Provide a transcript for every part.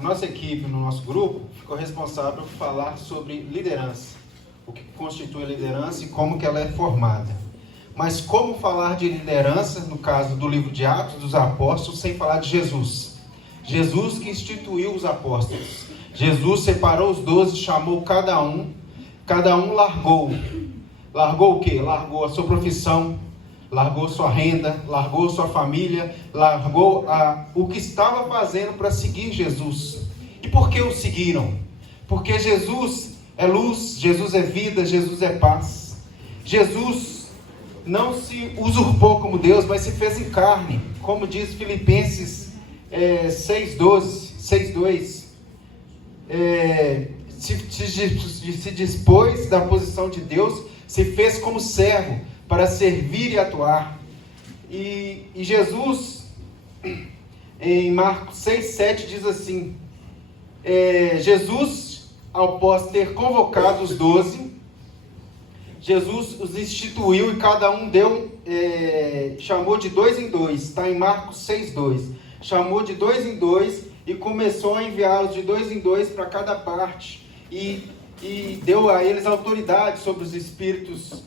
a nossa equipe, no nosso grupo, ficou responsável por falar sobre liderança, o que constitui a liderança e como que ela é formada. Mas como falar de liderança, no caso do livro de Atos dos Apóstolos, sem falar de Jesus? Jesus que instituiu os apóstolos. Jesus separou os 12, chamou cada um largou. Largou o quê? Largou a sua profissão, largou sua renda, largou sua família, largou o que estava fazendo para seguir Jesus. E por que o seguiram? Porque Jesus é luz, Jesus é vida, Jesus é paz. Jesus não se usurpou como Deus, mas se fez em carne, como diz Filipenses 6:2. Se dispôs da posição de Deus, se fez como servo, para servir e atuar. E Jesus, em Marcos 6:7, diz assim, Jesus, após ter convocado os 12, Jesus os instituiu e cada um chamou de 2 em 2, está em Marcos 6:2, chamou de 2 em 2 e começou a enviá-los de 2 em 2 para cada parte, e deu a eles autoridade sobre os espíritos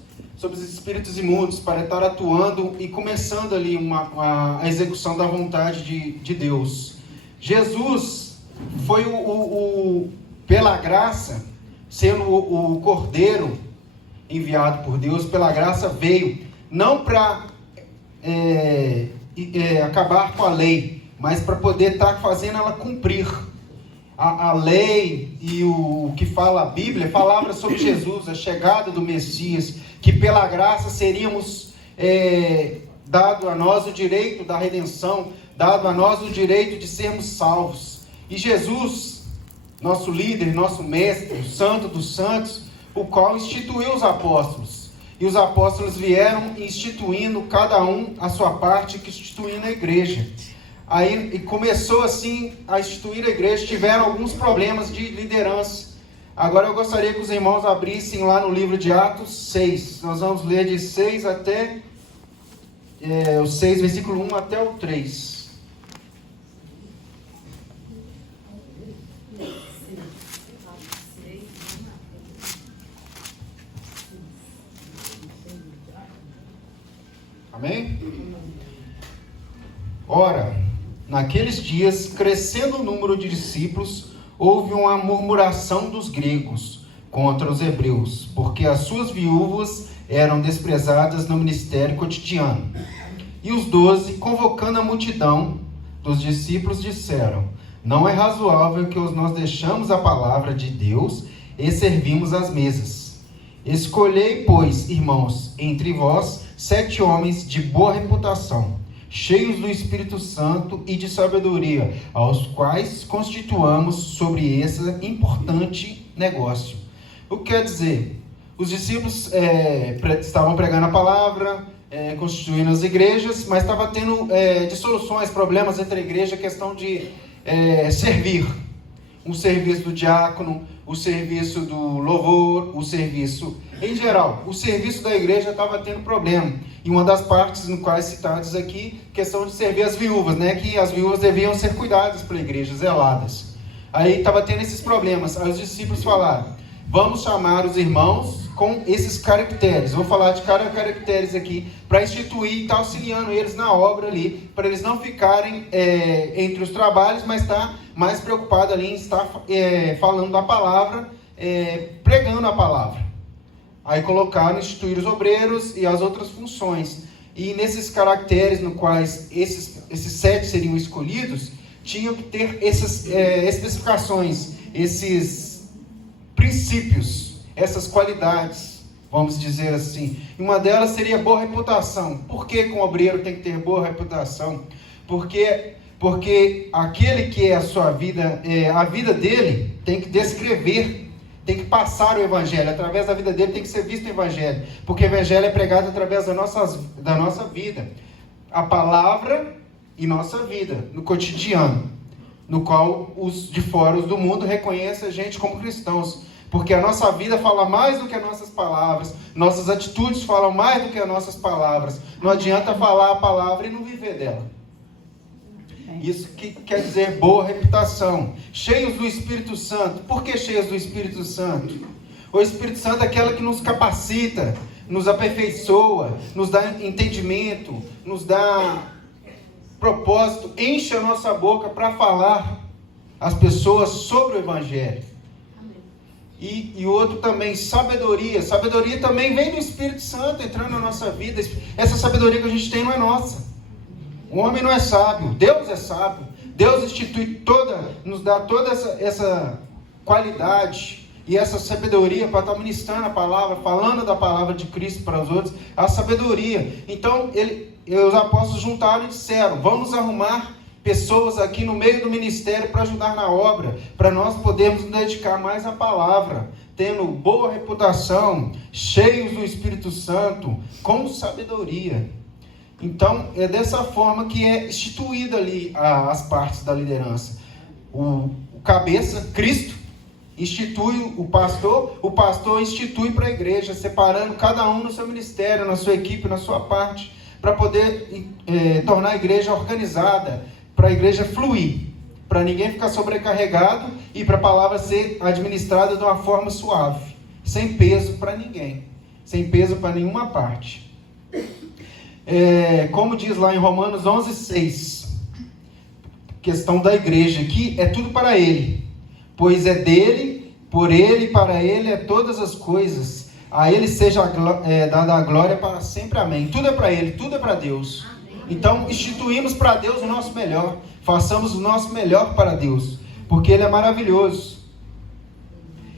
imundos, para estar atuando e começando ali a execução da vontade de Deus. Jesus foi pela graça, sendo o Cordeiro enviado por Deus, pela graça veio, não para acabar com a lei, mas para poder estar fazendo ela cumprir. A lei e o que fala a Bíblia, palavra sobre Jesus, a chegada do Messias, que pela graça seríamos dado a nós o direito da redenção, dado a nós o direito de sermos salvos. E Jesus, nosso líder, nosso mestre, o santo dos santos, o qual instituiu os apóstolos. E os apóstolos vieram instituindo cada um a sua parte, instituindo a igreja. Aí e começou assim a instituir a igreja, tiveram alguns problemas de liderança. Agora eu gostaria que os irmãos abrissem lá no livro de Atos 6. Nós vamos ler de 6 até o 6, versículo 1 até o 3. Amém? Ora, naqueles dias, crescendo o número de discípulos, houve uma murmuração dos gregos contra os hebreus, porque as suas viúvas eram desprezadas no ministério cotidiano. E os 12, convocando a multidão dos discípulos, disseram: não é razoável que nós deixamos a palavra de Deus e servimos as mesas. Escolhei, pois, irmãos, entre vós 7 homens de boa reputação, cheios do Espírito Santo e de sabedoria, aos quais constituamos sobre esse importante negócio. O que quer dizer? Os discípulos estavam pregando a palavra, constituindo as igrejas, mas estava tendo dissoluções, problemas entre a igreja, questão de servir. Um serviço do diácono, o serviço do louvor, o serviço em geral. O serviço da igreja estava tendo problema. E uma das partes no quais citadas aqui, questão de servir as viúvas, né? Que as viúvas deviam ser cuidadas pela igreja, zeladas. Aí estava tendo esses problemas. Aí os discípulos falaram: vamos chamar os irmãos com esses caracteres. Vou falar de cada caracteres aqui, para instituir e estar auxiliando eles na obra ali, para eles não ficarem entre os trabalhos, mas estar mais preocupados ali em estar falando da palavra, pregando a palavra. Aí colocaram, instituir os obreiros e as outras funções. E nesses caracteres no quais esses 7 seriam escolhidos, tinham que ter essas especificações, esses princípios, essas qualidades, vamos dizer assim. E uma delas seria boa reputação. Por que um obreiro tem que ter boa reputação? Porque aquele que é a sua vida, a vida dele tem que descrever, tem que passar o evangelho. Através da vida dele tem que ser visto o evangelho. Porque o evangelho é pregado através da nossa vida. A palavra e nossa vida, no cotidiano. No qual os de fora, os do mundo, reconhecem a gente como cristãos. Porque a nossa vida fala mais do que as nossas palavras. Nossas atitudes falam mais do que as nossas palavras. Não adianta falar a palavra e não viver dela. Isso que quer dizer boa reputação. Cheios do Espírito Santo. Por que cheios do Espírito Santo? O Espírito Santo é aquela que nos capacita, nos aperfeiçoa, nos dá entendimento, nos dá propósito, enche a nossa boca para falar às pessoas sobre o Evangelho. E o outro também, sabedoria. Sabedoria também vem do Espírito Santo entrando na nossa vida. Essa sabedoria que a gente tem não é nossa. O homem não é sábio, Deus é sábio. Deus institui nos dá toda essa qualidade e essa sabedoria para estar ministrando a palavra, falando da palavra de Cristo para os outros, a sabedoria. Então, os apóstolos juntaram e disseram: vamos arrumar pessoas aqui no meio do ministério para ajudar na obra, para nós podermos nos dedicar mais à palavra, tendo boa reputação, cheios do Espírito Santo, com sabedoria. Então, é dessa forma que é instituída ali as partes da liderança. O cabeça, Cristo, institui o pastor institui para a igreja, separando cada um no seu ministério, na sua equipe, na sua parte, para poder tornar a igreja organizada, para a igreja fluir, para ninguém ficar sobrecarregado e para a palavra ser administrada de uma forma suave, sem peso para ninguém, sem peso para nenhuma parte. Como diz lá em Romanos 11:6, questão da igreja aqui, é tudo para Ele, pois é dele, por Ele e para Ele é todas as coisas, a Ele seja dada a glória para sempre, amém. Tudo é para Ele, tudo é para Deus. Então, instituímos para Deus o nosso melhor. Façamos o nosso melhor para Deus. Porque Ele é maravilhoso.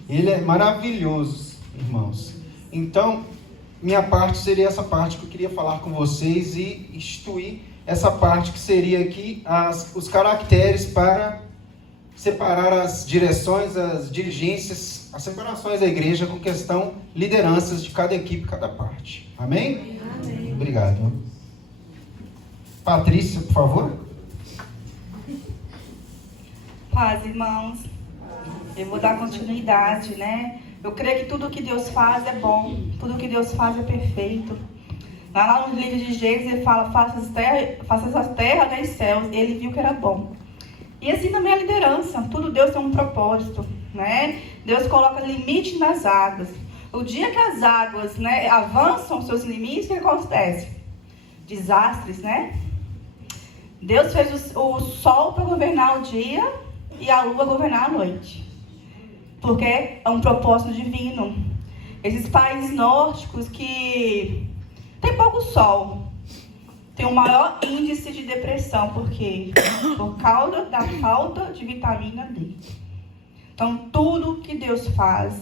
Ele é maravilhoso, irmãos. Então, minha parte seria essa parte que eu queria falar com vocês e instituir essa parte que seria aqui os caracteres para separar as direções, as dirigências, as separações da igreja com questão lideranças de cada equipe, cada parte. Amém? Amém. Obrigado. Patrícia, por favor. Paz, irmãos. Eu vou dar continuidade, né? Eu creio que tudo que Deus faz é bom. Tudo que Deus faz é perfeito. Lá no livro de Gênesis ele fala: faça as terras e os céus. Ele viu que era bom. E assim também a liderança. Tudo Deus tem um propósito, né? Deus coloca limite nas águas. O dia que as águas, né, avançam seus limites, o que acontece? Desastres, né? Deus fez o sol para governar o dia e a lua governar a noite. Porque é um propósito divino. Esses países nórdicos que tem pouco sol, tem o maior índice de depressão. Por quê? Por causa da falta de vitamina D. Então, tudo que Deus faz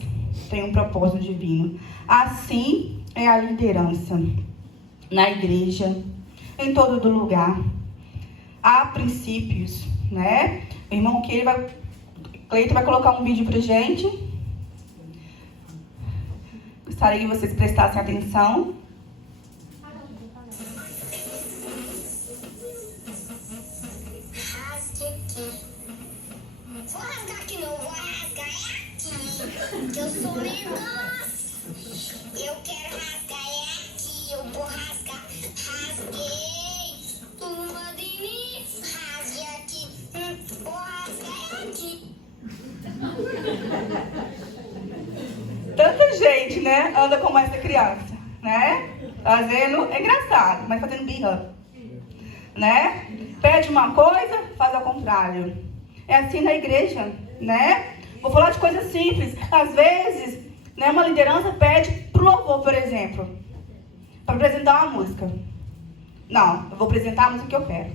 tem um propósito divino. Assim é a liderança na igreja, em todo lugar. Há princípios, né? O irmão Cleiton vai colocar um vídeo pra gente. Gostaria que vocês prestassem atenção. Vou rasgar aqui não, vou rasgar aqui. Que eu sou negócio. Eu quero rasgar aqui, eu vou rasgar. Rasguei. Tu manda em mim. Rasgue aqui. Vou rasgar aqui. Tanta gente, né, anda como essa criança, né? Fazendo, é engraçado, mas fazendo birra, né? Pede uma coisa, faz ao contrário. É assim na igreja, né? Vou falar de coisas simples. Às vezes, né, uma liderança pede pro louvor, por exemplo, para apresentar uma música. Não, eu vou apresentar a música que eu quero.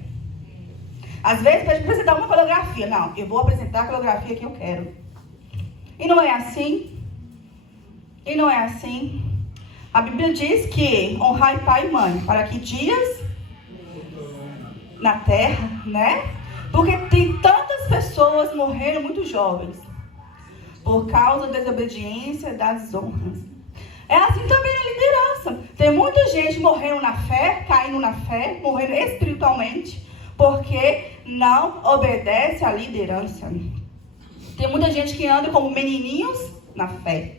Às vezes pede para apresentar uma coreografia. Não, eu vou apresentar a coreografia que eu quero. E não é assim. E não é assim. A Bíblia diz que honrai pai e mãe, para que dias na terra, né? Porque tem tantas pessoas morrendo muito jovens por causa da desobediência, das desonras. É assim também na liderança. Tem muita gente morrendo na fé, caindo na fé, morrendo espiritualmente, porque não obedece à liderança. Tem muita gente que anda como menininhos na fé.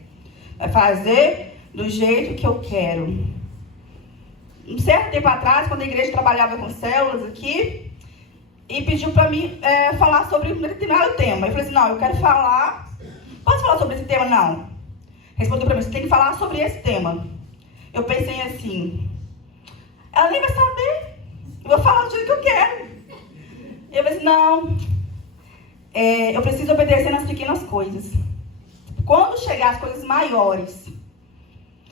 Vai fazer do jeito que eu quero. Um certo tempo atrás, quando a igreja trabalhava com células aqui, e pediu para mim falar sobre um determinado tema. Eu falei assim, não, eu quero falar... Posso falar sobre esse tema? Não. Respondeu para mim, você tem que falar sobre esse tema. Eu pensei assim, ela nem vai saber, eu vou falar do jeito que eu quero. Eu falei assim, não, eu preciso obedecer nas pequenas coisas. Quando chegar as coisas maiores,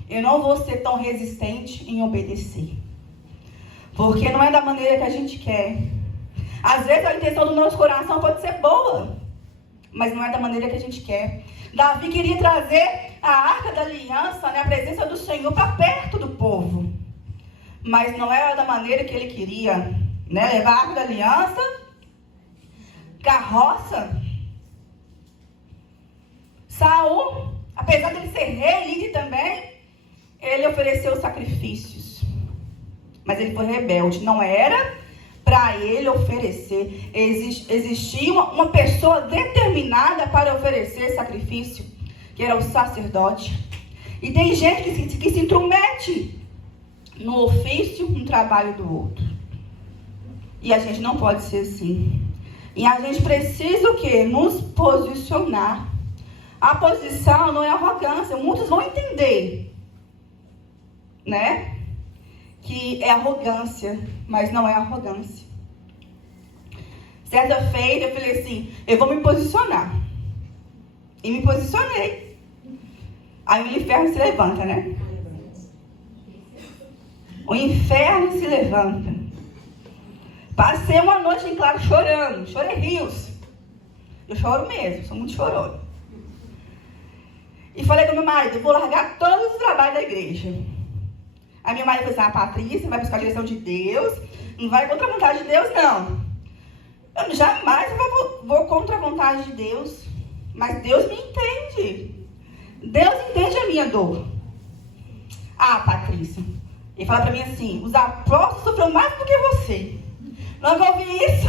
eu não vou ser tão resistente em obedecer. Porque não é da maneira que a gente quer. Às vezes a intenção do nosso coração pode ser boa, mas não é da maneira que a gente quer. Davi queria trazer a arca da aliança, né, a presença do Senhor, para perto do povo. Mas não era da maneira que ele queria, né? Levar a arca da aliança, carroça. Saul, apesar de ele ser rei, líder também, ele ofereceu sacrifícios. Mas ele foi rebelde. Não era para ele oferecer. Existia uma pessoa determinada para oferecer sacrifício, que era o sacerdote. E tem gente que se intromete no ofício, no trabalho do outro. E a gente não pode ser assim. E a gente precisa o quê? Nos posicionar. A posição não é arrogância. Muitos vão entender, né? Que é arrogância, mas não é arrogância. Certa feita eu falei assim, eu vou me posicionar. E me posicionei. Aí o inferno se levanta, né? O inferno se levanta. Passei uma noite em claro chorando. Chorei rios. Eu choro mesmo, sou muito chorona. E falei com meu marido, eu vou largar todos os trabalhos da igreja. Aí meu marido falou assim, Patrícia, vai buscar a direção de Deus, não vai contra a vontade de Deus, não. Eu jamais vou contra a vontade de Deus, mas Deus me entende. Deus entende a minha dor. Patrícia, ele fala pra mim assim, os apóstolos sofreram mais do que você. Não ouvi isso.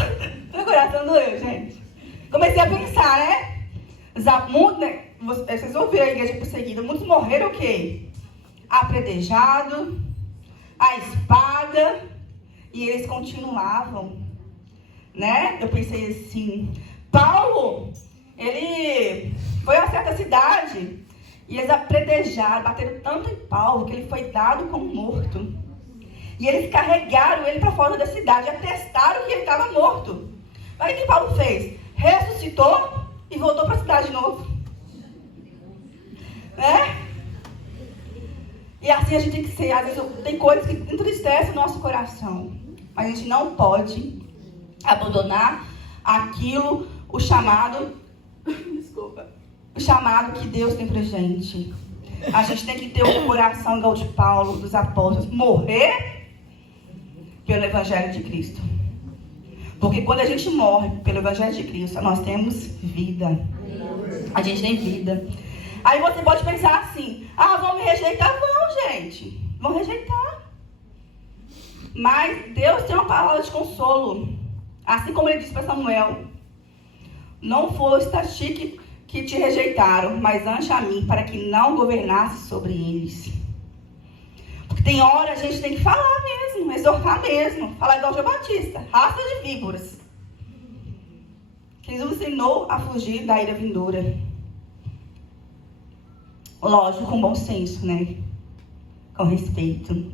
Meu coração doeu, gente. Comecei a pensar, né? Vocês vão ver a igreja perseguida, muitos morreram o quê? Apredejado, a espada, e eles continuavam, né? Eu pensei assim, Paulo, ele foi a certa cidade, e eles apredejaram, bateram tanto em Paulo, que ele foi dado como morto. E eles carregaram ele para fora da cidade, atestaram que ele estava morto. Olha o que Paulo fez, ressuscitou e voltou para a cidade de novo. Né? E assim a gente tem que ser. Às vezes tem coisas que entristecem o nosso coração. Mas a gente não pode abandonar aquilo, o chamado que Deus tem pra gente. A gente tem que ter um coração igual de Paulo, dos apóstolos, morrer pelo Evangelho de Cristo. Porque quando a gente morre pelo Evangelho de Cristo, nós temos vida. A gente tem vida. Aí você pode pensar assim, vão me rejeitar? Vão, gente. Vão rejeitar. Mas Deus tem uma palavra de consolo. Assim como ele disse para Samuel, não foste a ti que te rejeitaram, mas ante a mim, para que não governasse sobre eles. Porque tem hora a gente tem que falar mesmo, exortar mesmo. Falar igual João Batista, raça de víboras. Que Jesus ensinou a fugir da ira vindoura. Lógico, com bom senso, né? Com respeito.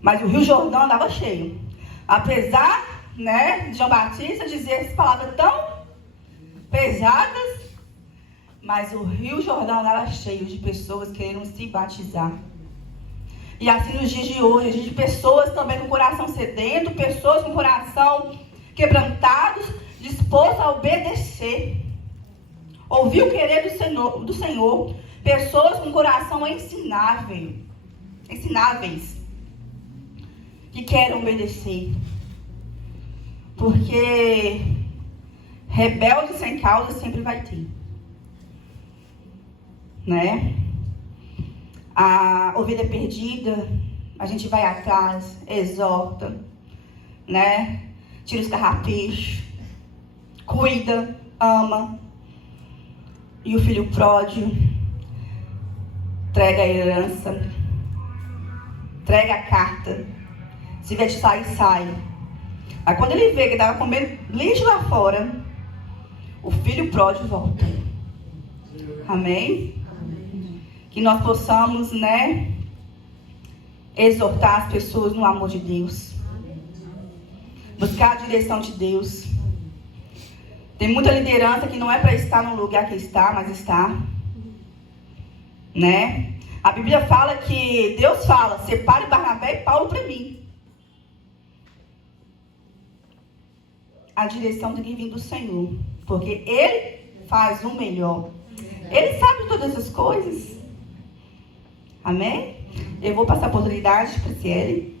Mas o Rio Jordão andava cheio. Apesar, né, de João Batista dizer essas palavras tão pesadas, mas o Rio Jordão andava cheio de pessoas querendo se batizar. E assim nos dias de hoje, a gente tem pessoas também com o coração sedento, pessoas com o coração quebrantados, dispostos a obedecer. Ouvir o querer do Senhor, pessoas com coração ensináveis, que querem obedecer. Porque rebelde sem causa sempre vai ter. Né? A ovelha perdida, a gente vai atrás, exorta, né? Tira os carrapichos, cuida, ama. E o filho pródigo entrega a herança, entrega a carta. Se tiver de sair, sai. Aí quando ele vê que estava comendo lixo lá fora, o filho pródigo volta. Amém? Que nós possamos, né, exortar as pessoas no amor de Deus. Buscar a direção de Deus. Tem muita liderança que não é para estar no lugar que está, mas está. Né? A Bíblia fala que Deus fala, separe Barnabé e Paulo para mim. A direção tem que vir do Senhor, porque Ele faz o melhor. Ele sabe todas as coisas. Amém? Eu vou passar a oportunidade para a Ciele.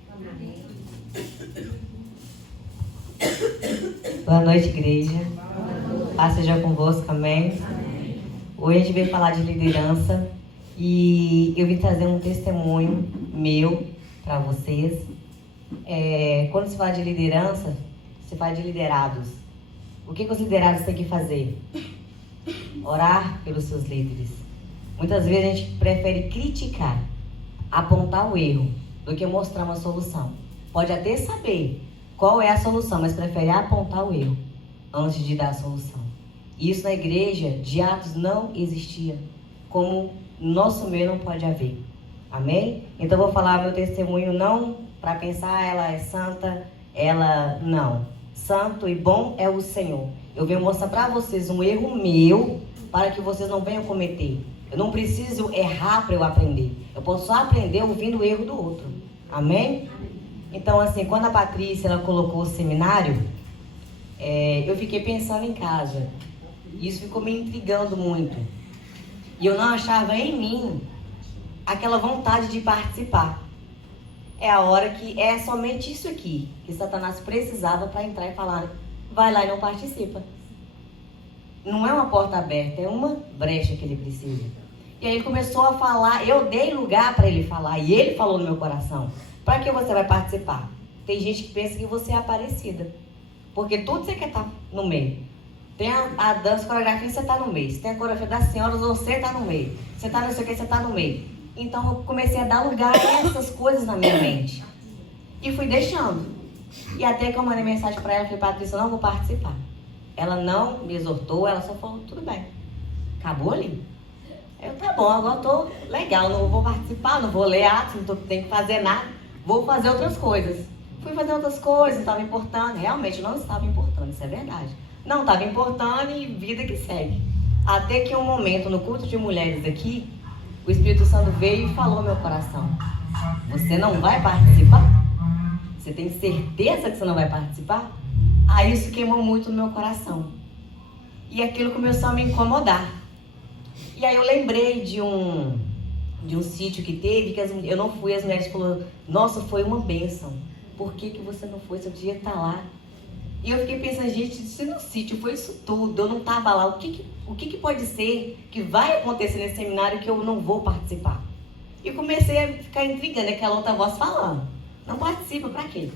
Boa noite, igreja. Paz seja convosco, amém? Hoje a gente veio falar de liderança e eu vim trazer um testemunho meu para vocês. Quando se fala de liderança, se fala de liderados. O que os liderados têm que fazer? Orar pelos seus líderes. Muitas vezes a gente prefere criticar, apontar o erro, do que mostrar uma solução. Pode até saber qual é a solução, mas prefere apontar o erro antes de dar a solução. Isso na igreja de Atos não existia, como no nosso meio não pode haver. Amém? Então eu vou falar meu testemunho não para pensar ela é santa, ela não. Santo e bom é o Senhor. Eu venho mostrar para vocês um erro meu para que vocês não venham cometer. Eu não preciso errar para eu aprender. Eu posso só aprender ouvindo o erro do outro. Amém? Então, assim, quando a Patrícia ela colocou o seminário, eu fiquei pensando em casa. Isso ficou me intrigando muito. E eu não achava em mim aquela vontade de participar. É a hora que é somente isso aqui que Satanás precisava para entrar e falar, vai lá e não participa. Não é uma porta aberta, é uma brecha que ele precisa. E aí ele começou a falar, eu dei lugar para ele falar, e ele falou no meu coração, para que você vai participar? Tem gente que pensa que você é Aparecida, porque tudo você quer estar no meio. Tem a dança, a coreografia, você está no meio. Se tem a coreografia das senhoras, você está no meio. Você está não sei o que, você está no meio. Então eu comecei a dar lugar a essas coisas na minha mente. E fui deixando. E até que eu mandei mensagem para ela, falei, Patrícia, eu não vou participar. Ela não me exortou, ela só falou, tudo bem. Acabou ali. Eu, tá bom, agora eu tô legal, não vou participar, não vou ler Atos, não tenho que fazer nada. Vou fazer outras coisas. Fui fazer outras coisas, não estava importando. Realmente não estava importando, isso é verdade. Não estava importando e vida que segue. Até que um momento, no culto de mulheres aqui, o Espírito Santo veio e falou no meu coração. Você não vai participar? Você tem certeza que você não vai participar? Aí isso queimou muito no meu coração. E aquilo começou a me incomodar. E aí eu lembrei de um sítio que teve, que eu não fui, as mulheres falaram, nossa, foi uma bênção. Por que você não foi? Seu dia tá lá. E eu fiquei pensando, gente, se no sítio foi isso tudo, eu não estava lá, o que pode ser que vai acontecer nesse seminário que eu não vou participar? E comecei a ficar intrigando, aquela outra voz falando, não participa, pra quê?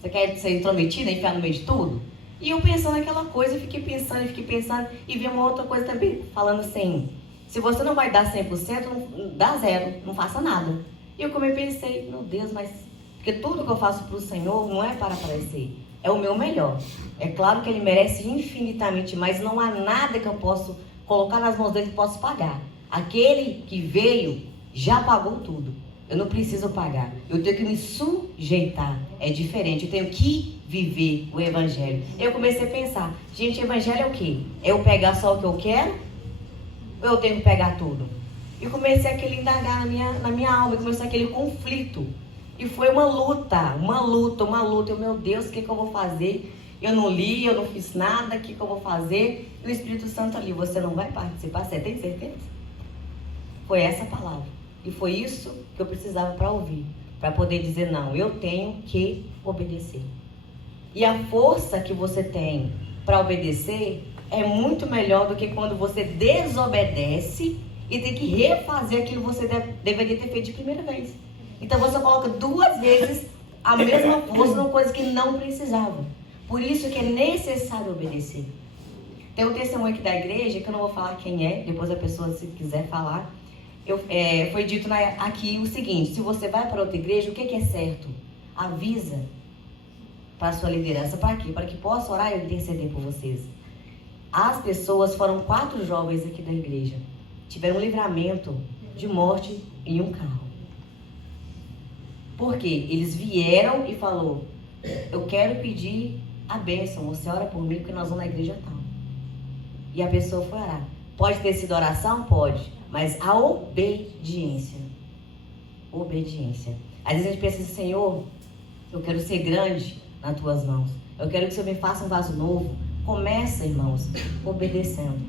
Você quer ser intrometida, enfiar no meio de tudo? E eu pensando naquela coisa, fiquei pensando, e vi uma outra coisa também, falando assim, se você não vai dar 100%, dá zero, não faça nada. E eu pensei, meu Deus, mas, porque tudo que eu faço pro Senhor não é para aparecer. É o meu melhor. É claro que ele merece infinitamente mais. Não há nada que eu possa colocar nas mãos dele que possa pagar. Aquele que veio já pagou tudo. Eu não preciso pagar. Eu tenho que me sujeitar. É diferente. Eu tenho que viver o evangelho. Eu comecei a pensar, gente, evangelho é o quê? É eu pegar só o que eu quero? Ou eu tenho que pegar tudo? E comecei aquele indagar na minha alma. E começou aquele conflito. E foi uma luta. Eu, meu Deus, o que eu vou fazer? Eu não li, eu não fiz nada, o que eu vou fazer? E o Espírito Santo ali, você não vai participar? Você tem certeza? Foi essa palavra. E foi isso que eu precisava para ouvir. Para poder dizer, não, eu tenho que obedecer. E a força que você tem para obedecer é muito melhor do que quando você desobedece e tem que refazer aquilo que você deveria ter feito de primeira vez. Então você coloca 2 vezes a mesma força numa coisa que não precisava. Por isso que é necessário obedecer. Tem um testemunho aqui da igreja, que eu não vou falar quem é, depois a pessoa, se quiser falar. Foi dito aqui o seguinte, se você vai para outra igreja, o que é certo? Avisa. para a sua liderança. Para quê? Para que possa orar e interceder por vocês. As pessoas, foram 4 jovens aqui da igreja, tiveram um livramento de morte em um carro. Por quê? Eles vieram e falou: eu quero pedir a bênção, você ora por mim porque nós vamos na igreja tal. E a pessoa foi orar. Pode ter sido oração? Pode. Mas a obediência. Obediência. Às vezes a gente pensa assim: Senhor, eu quero ser grande nas tuas mãos. Eu quero que o Senhor me faça um vaso novo. Começa, irmãos, obedecendo.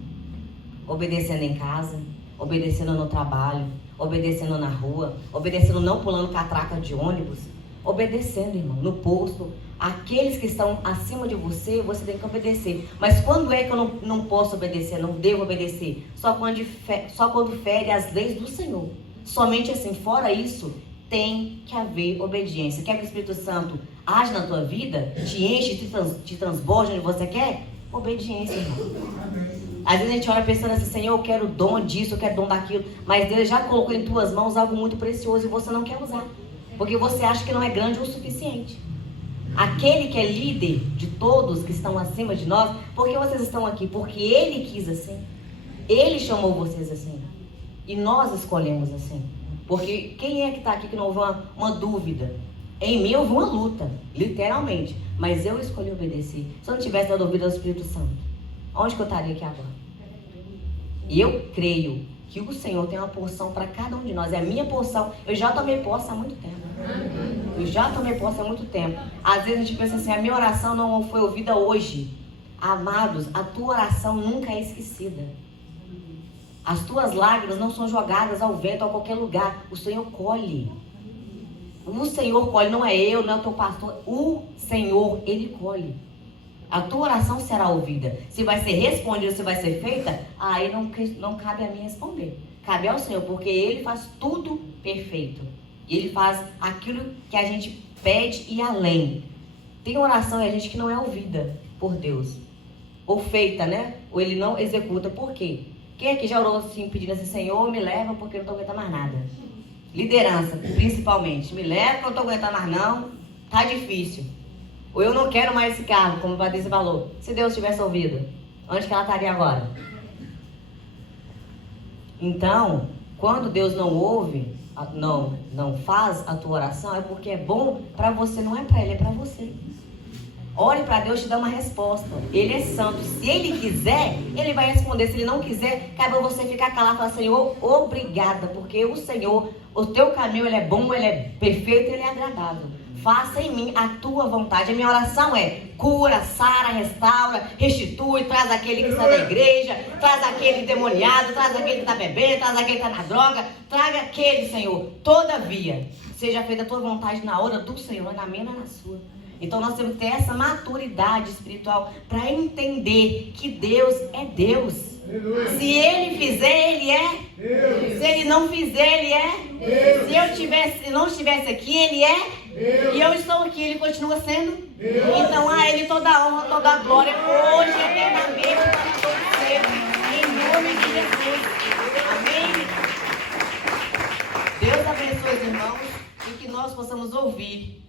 Obedecendo em casa, obedecendo no trabalho, obedecendo na rua, obedecendo não pulando catraca de ônibus, obedecendo, irmão, no posto. Aqueles que estão acima de você, você tem que obedecer. Mas quando é que eu não posso obedecer, não devo obedecer? Só quando fere as leis do Senhor. Somente assim. Fora isso, tem que haver obediência. Quer que o Espírito Santo age na tua vida, te enche, te transborde onde você quer? Obediência, irmão. Às vezes a gente olha pensando assim: Senhor, eu quero dom disso, eu quero dom daquilo. Mas Deus já colocou em tuas mãos algo muito precioso e você não quer usar. Porque você acha que não é grande o suficiente. Aquele que é líder de todos que estão acima de nós, por que vocês estão aqui? Porque Ele quis assim. Ele chamou vocês assim. E nós escolhemos assim. Porque quem é que está aqui que não houve uma dúvida? Em mim houve uma luta, literalmente. Mas eu escolhi obedecer. Se eu não tivesse dado ouvido ao Espírito Santo, onde que eu estaria aqui agora? E eu creio que o Senhor tem uma porção para cada um de nós. É a minha porção. Eu já tomei posse há muito tempo. Eu já tomei posse há muito tempo. Às vezes a gente pensa assim: a minha oração não foi ouvida hoje. Amados, a tua oração nunca é esquecida. As tuas lágrimas não são jogadas ao vento ou a qualquer lugar. O Senhor colhe. O Senhor colhe, não é eu, não é o teu pastor. O Senhor, Ele colhe. A tua oração será ouvida. Se vai ser respondida, se vai ser feita, aí não cabe a mim responder. Cabe ao Senhor, porque Ele faz tudo perfeito. Ele faz aquilo que a gente pede e além. Tem oração e a gente que não é ouvida por Deus. Ou feita, né? Ou Ele não executa. Por quê? Quem aqui já orou assim, pedindo assim: Senhor, me leva porque eu não estou aguentando mais nada? Liderança, principalmente. Me leva porque eu não estou aguentando mais não. Tá difícil. Ou eu não quero mais esse carro, como a Patrícia falou. Se Deus tivesse ouvido, onde que ela estaria agora? Então, quando Deus não ouve, não faz a tua oração, é porque é bom para você, não é para Ele, é para você. Ore para Deus te dar uma resposta. Ele é santo. Se Ele quiser, Ele vai responder. Se Ele não quiser, cabe a você ficar calado e falar: Senhor, obrigada, porque o Senhor, o teu caminho, Ele é bom, Ele é perfeito, Ele é agradável. Faça em mim a tua vontade. A minha oração é: cura, sara, restaura, restitui, traz aquele que está na igreja, traz aquele endemoniado, traz aquele que está bebendo, traz aquele que está na droga, traga aquele, Senhor. Todavia, seja feita a tua vontade na hora do Senhor, na minha, não na sua. Então nós temos que ter essa maturidade espiritual para entender que Deus é Deus. Se Ele fizer, Ele é. Se Ele não fizer, Ele é. Se eu não estivesse aqui, Ele é. E eu estou aqui, Ele continua sendo. Então a Ele toda a honra, toda a glória, hoje e eternamente, para todos sempre. Em nome de Jesus. Amém. Deus abençoe os irmãos e que nós possamos ouvir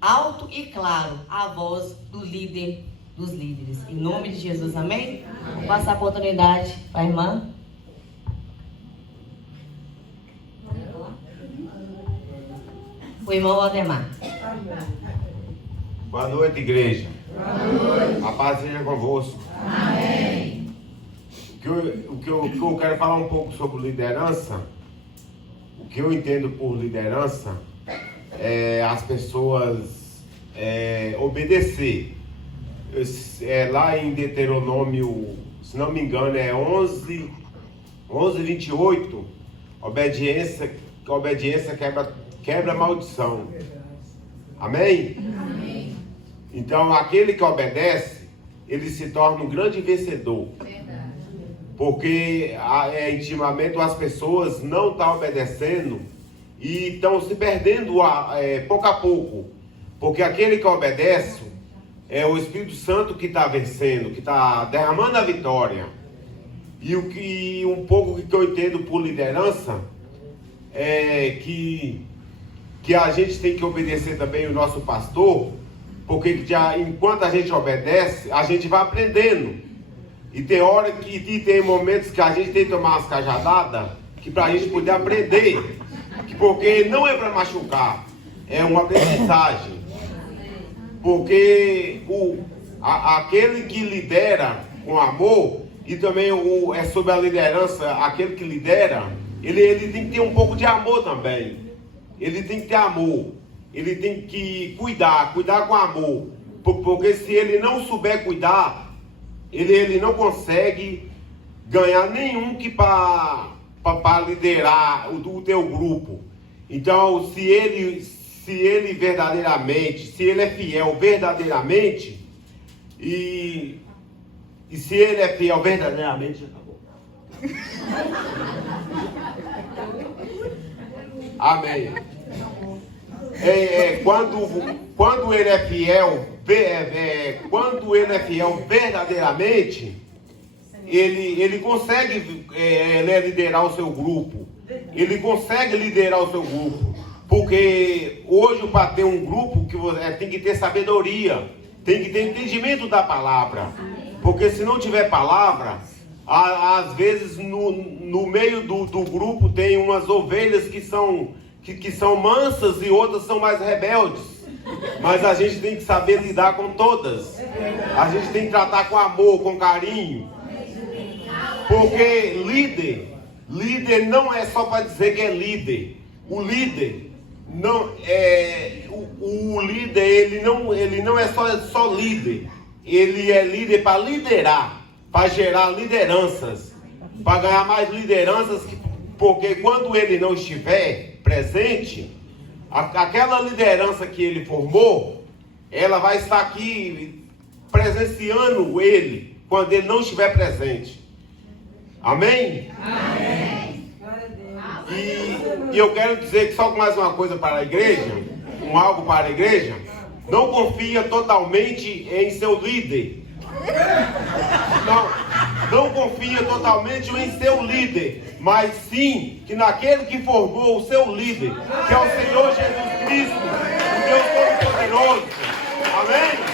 alto e claro a voz do líder dos líderes. Em nome de Jesus, amém? Vou passar a oportunidade para a irmã. O irmão Valdemar. Boa noite, igreja. Boa noite. A paz seja convosco. Amém. O que eu quero falar um pouco sobre liderança. O que eu entendo por liderança é as pessoas obedecer. Lá em Deuteronômio, se não me engano, é 11:28, obediência quebra a maldição. Amém? Amém. Então, aquele que obedece, ele se torna um grande vencedor. Verdade. Porque intimamente as pessoas não estão obedecendo e estão se perdendo pouco a pouco. Porque aquele que obedece é o Espírito Santo que está vencendo, que está derramando a vitória. E um pouco que eu entendo por liderança é que a gente tem que obedecer também o nosso pastor, porque enquanto a gente obedece, a gente vai aprendendo. E tem hora que tem momentos que a gente tem que tomar umas cajadadas, que para a gente poder aprender. Porque não é para machucar, é uma aprendizagem. Porque aquele que lidera com amor, e também é sobre a liderança, aquele que lidera, ele tem que ter um pouco de amor também. Ele tem que ter amor. Ele tem que cuidar com amor. Porque se ele não souber cuidar, ele não consegue ganhar nenhum que para liderar o teu grupo. Então, se ele verdadeiramente, se ele é fiel verdadeiramente, e se ele é fiel verdadeiramente, acabou. Amém. Quando ele é fiel, quando ele é fiel verdadeiramente, ele consegue liderar o seu grupo. Ele consegue liderar o seu grupo. Porque hoje, para ter um grupo, tem que ter sabedoria, tem que ter entendimento da palavra. Porque se não tiver palavra, às vezes no meio do grupo tem umas ovelhas que são mansas e outras são mais rebeldes. Mas a gente tem que saber lidar com todas. A gente tem que tratar com amor, com carinho. Porque líder não é só para dizer que é líder. O líder ele não é só líder. Ele é líder para liderar, para gerar lideranças, para ganhar mais lideranças, porque quando ele não estiver presente, aquela liderança que ele formou, ela vai estar aqui presenciando ele, quando ele não estiver presente. Amém? Amém. E eu quero dizer que só mais uma coisa para a igreja, algo para a igreja. Não confia totalmente em seu líder. Não confia totalmente em seu líder, mas sim que naquele que formou o seu líder, que é o Senhor Jesus Cristo, o Deus Todo-Poderoso. Amém?